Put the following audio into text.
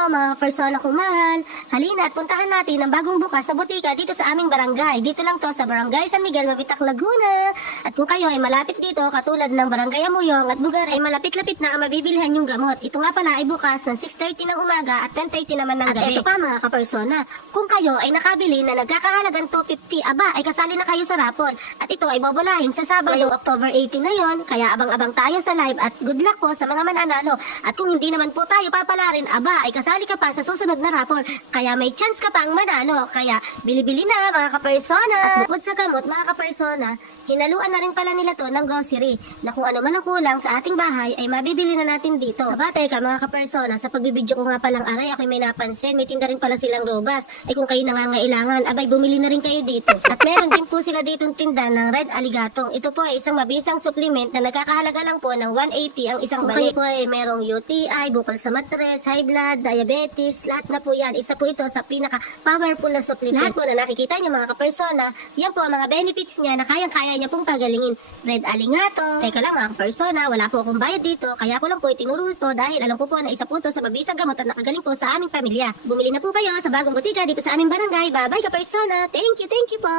Hello mga persona kong mahal. Halina at puntahan natin ang bagong bukas na butika dito sa aming barangay. Dito lang to sa Barangay San Miguel, Mabitac, Laguna. At kung kayo ay malapit dito, katulad ng Barangay Amuyong at Bugar, ay malapit-lapit na ang mabibilihan yung gamot. Ito nga pala ay bukas ng 6:30 ng umaga at 10:30 naman ng gabi. At ito pa mga kapersona, kung kayo ay nakabili na nagkakahalagang 250, aba ay kasali na kayo sa raffle. At ito ay bobolahin sa Sabado, October 18 na yon. Kaya abang-abang tayo sa live at good luck po sa mga mananalo. At kung hindi naman po tayo papalarin, aba ay kasali ka pa sa susunod na raffle. Kaya may chance ka pang manalo. Kaya bili-bili na mga kapersona. At bukod sa gamot mga kapersona, hinaluan na rin pala nila to ng grocery na kung ano man ang kulang sa ating bahay ay mabibili na natin dito. Aba teka mga kapersona, sa pagbibidyo ko nga palang aray, ako may napansin, may tinda rin pala silang robas. Ay kung kayo nangangailangan, abay bumili na rin kayo dito. At meron din po sila ditong tinda ng red aligatong. Ito po ay isang mabisang supplement na nagkakahalaga lang po ng 180 ang isang balik. Kung kayo po ay merong UTI, bukol sa matres, high blood, diabetes, lahat na po yan. Isa po ito sa pinaka-powerful na supplement. Lahat po na nakikita niyo mga kapersona, yan po ang mga benefits niya na kayang-kaya niya pong pagalingin. Red aligato. Teka lang mga kapersona, wala po akong bayad dito, kaya ko lang po itinuro ito dahil alam ko po na isa po ito sa mabisang gamot at nakagaling po sa aming pamilya. Bumili na po kayo sa bagong butika dito sa aming barangay. Bye-bye kapersona. Thank you po.